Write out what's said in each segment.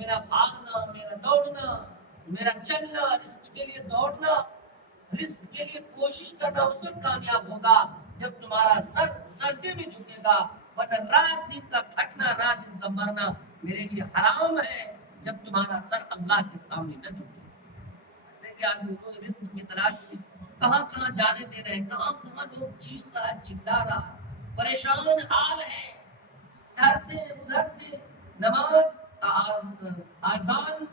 میرا بھاگنا، میرا دوڑنا، میرا چلنا، رزق کے لیے دوڑنا، رزق کے لیے کوشش کرنا اس وقت کامیاب ہوگا جب تمہارا سر سجدے میں جھکے گا، ورنہ رات دن کا کھٹنا، رات دن کا مرنا میرے لیے حرام ہے جب تمہارا سر اللہ کے سامنے نہ جھکے۔ دیکھیں آدمی کو رزق کی تلاش میں کہاں کہاں جانے دے رہے ہیں، کہاں کہاں لوگ چیخ رہا ہے، چلا رہا، پریشان حال ہے، ادھر سے ادھر سے نماز آزان،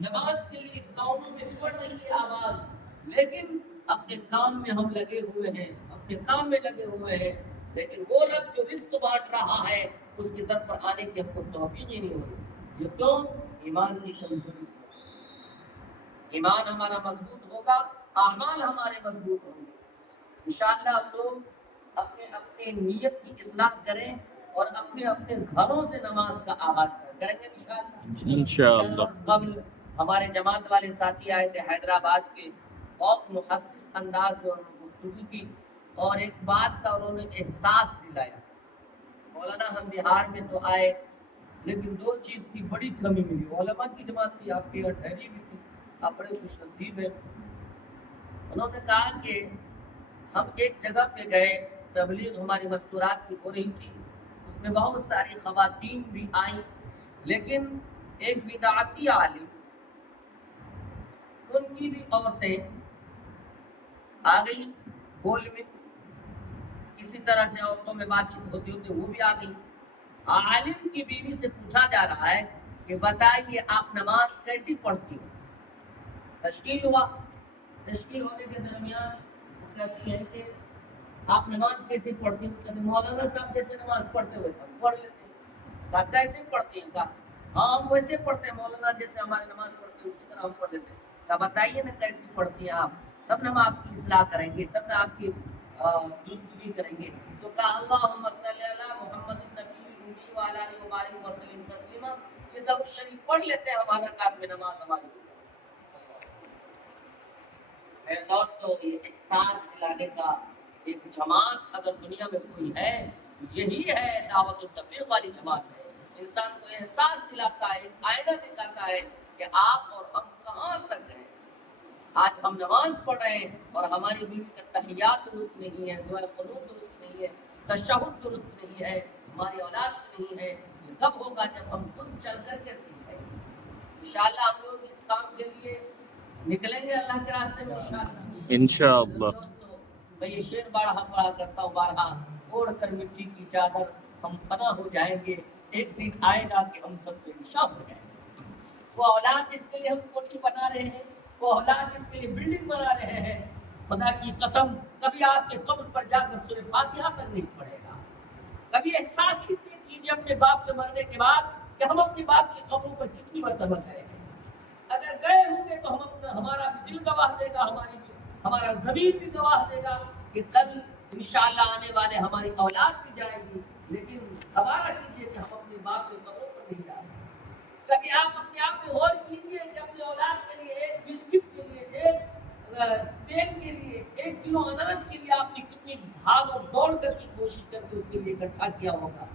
نماز کے لیے کانوں میں پڑ رہی ہے آواز، لیکن اپنے کام میں ہم لگے ہوئے ہیں، اپنے کام میں لگے ہوئے ہیں، لیکن وہ رب جو رزق بانٹ رہا ہے اس کی طرف پر آنے کی ہم کو توفیق ہی نہیں ہو رہی۔ یہ کیوں؟ ایمان کی کمزوری سے۔ ایمان ہمارا مضبوط ہوگا، اعمال ہمارے مضبوط ہوں گے۔ انشاءاللہ ہم لوگ اپنے اپنے نیت کی اصلاح کریں اور اپنے اپنے گھروں سے نماز کا آغاز کریں گے انشاءاللہ۔ قبل ہمارے جماعت والے ساتھی آئے تھے حیدرآباد کے، بہت محسس انداز میں انہوں نے گفتگو کی اور ایک بات کا انہوں نے احساس دلایا۔ مولانا ہم بہار میں تو آئے لیکن دو چیز کی بڑی کمی ملی، علماء کی جماعت تھی، آپ کی یہاں ٹھہری بھی تھی، آپ بڑے خوش نصیب ہیں۔ انہوں نے کہا کہ ہم ایک جگہ پہ گئے، تبلیغ ہماری مستورات کی ہو رہی تھی، اس میں بہت ساری خواتین بھی آئیں، لیکن ایک بدعتی عالم، ان کی بھی عورتیں آ گئی ہول میں، کسی طرح سے عورتوں میں بات چیت ہوتی ہوتی وہ بھی آ گئی۔ عالم کی بیوی سے پوچھا جا رہا ہے کہ بتائیے آپ نماز کیسی پڑھتی ہو؟ تشکیل ہوا، تشکیل ہونے کے درمیان وہ کہتی ہے کہ آپ نماز کیسے پڑھتی ہو؟ کہتے مولانا صاحب جیسے نماز پڑھتے ہوئے سب پڑھ لیتے ہیں۔ کہا کیسے پڑھتی ہیں؟ کہا ہاں ہم ویسے پڑھتے ہیں مولانا جیسے ہماری نماز پڑھتے ہیں اسی طرح ہم پڑھ لیتے ہیں۔ کہا بتائیے نا کیسی پڑھتی ہیں آپ، تب نہ ہم آپ کی اصلاح کریں گے، تب نہ آپ کی درستگی کریں گے۔ تو کہا اللہم صلی علی محمد النبی الامی وعلی آلہ وبارک وسلم تسلیما، یہ درود شریف پڑھ لیتے ہیں ہمارے رکعت میں نماز ہماری۔ میرے دوستو یہ احساس دلانے کا ایک جماعت اگر دنیا میں کوئی ہے یہی ہے دعوت التبلیغ والی جماعت ہے۔ انسان کو احساس دلاتا ہے، آئینہ دکھاتا ہے کہ آپ اور ہم کہاں تک ہیں۔ آج ہم نماز پڑھ رہے ہیں اور ہماری بیوی کا تحیات درست نہیں ہے، دعا قنوت درست نہیں ہے، تشہد درست نہیں ہے، ہماری اولاد نہیں ہے۔ یہ کب ہوگا؟ جب ہم خود چل کر کے سیکھیں گے۔ انشاءاللہ ہم لوگ اس کام کے لیے نکلیں گے اللہ کے راستے میں انشاءاللہ۔ دوستو میں یہ شعر بارہا پڑھا کرتا ہوں، بارہا اوڑھ کر مٹی کی چادر ہم فنا ہو جائیں گے، ایک دن آئے گا کہ ہم سب بے نشاں ہو جائیں گے۔ وہ اولاد جس کے لیے ہم کوٹھی بنا رہے ہیں، وہ اولاد جس کے لیے بلڈنگ بنا رہے ہیں، خدا کی قسم کبھی آپ کے قبر پر جا کر سورہ فاتحہ تک نہیں پڑھے گا۔ کبھی احساس کیجیے اپنے باپ کے مرنے کے بعد کہ ہم اپنے باپ کی قبروں پر کتنی مرتبہ گئے ہیں۔ اگر گئے ہوں گے تو ہمارا بھی دل گواہ دے گا، ہمارا ضمیر بھی گواہ دے گا کہ کل انشاءاللہ آنے والے ہماری اولاد بھی جائے گی، لیکن ہمارا کیجیے کہ ہم اپنے باپ کے قبروں پر نہیں جا رہے۔ کبھی آپ اپنے آپ پہ غور کیجیے کہ اپنے اولاد کے لیے ایک بسکٹ کے لیے، ایک تیل کے لیے، 1 کلو اناج کے لیے آپ نے کتنی بھاگ اور دوڑ کر کی کوشش کر کے اس کے لیے اکٹھا کیا ہوگا۔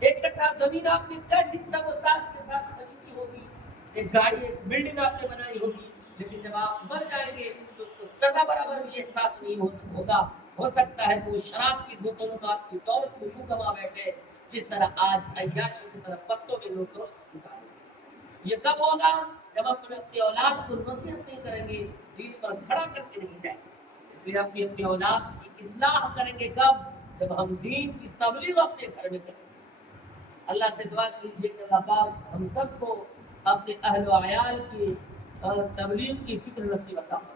ایک کٹھا زمین آپ نے کیسی تبرتاز کے ساتھ خریدی ہوگی، ایک گاڑی، ایک بلڈنگ آپ نے بنائی ہوگی، لیکن جب آپ مر جائیں گے تو اس کو ذرہ برابر بھی احساس نہیں ہوگا۔ ہو سکتا ہے کہ وہ شراب کی بوتلوں میں آپ کی دولت کو یوں گما بیٹھے جس طرح آج عیاشی کی طرح پتوں میں لوگ دولت نکالیں۔ یہ کب ہوگا؟ جب اپنی اولاد کو نصیحت نہیں کریں گے، دین پر کھڑا کر کے نہیں جائیں گے۔ اس لیے اپنی اولاد کی اصلاح کریں گے کب؟ جب ہم دین کی تبلیغ اپنے گھر میں کریں گے۔ اللہ سے دعا کیجیے کہ اللہ پاک ہم سب کو اپنے اہل و عیال کی تبلیغ کی فکر نصیب عطا فرمائے۔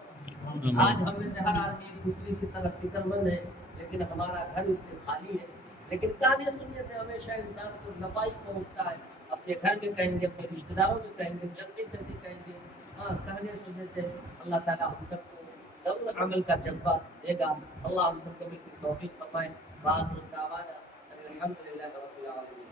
آج ہم میں سے ہر آدمی ایک دوسرے کی طرف فکر مند ہے، لیکن ہمارا گھر اس سے خالی ہے۔ لیکن کہانیاں سننے سے ہمیشہ انسان کو نفع ہی پہنچتا ہے۔ اپنے گھر میں کہیں گے، اپنے رشتہ داروں میں کہیں گے، چلتے چلتے کہیں گے۔ ہاں، کہانیاں سننے سے اللہ تعالیٰ ہم سب کو ضرور عمل کا جذبہ دے گا۔ اللہ ہم سب کو بالکل توفیق فرمائے۔ وآخر دعوانا الحمدللہ رب العالمین۔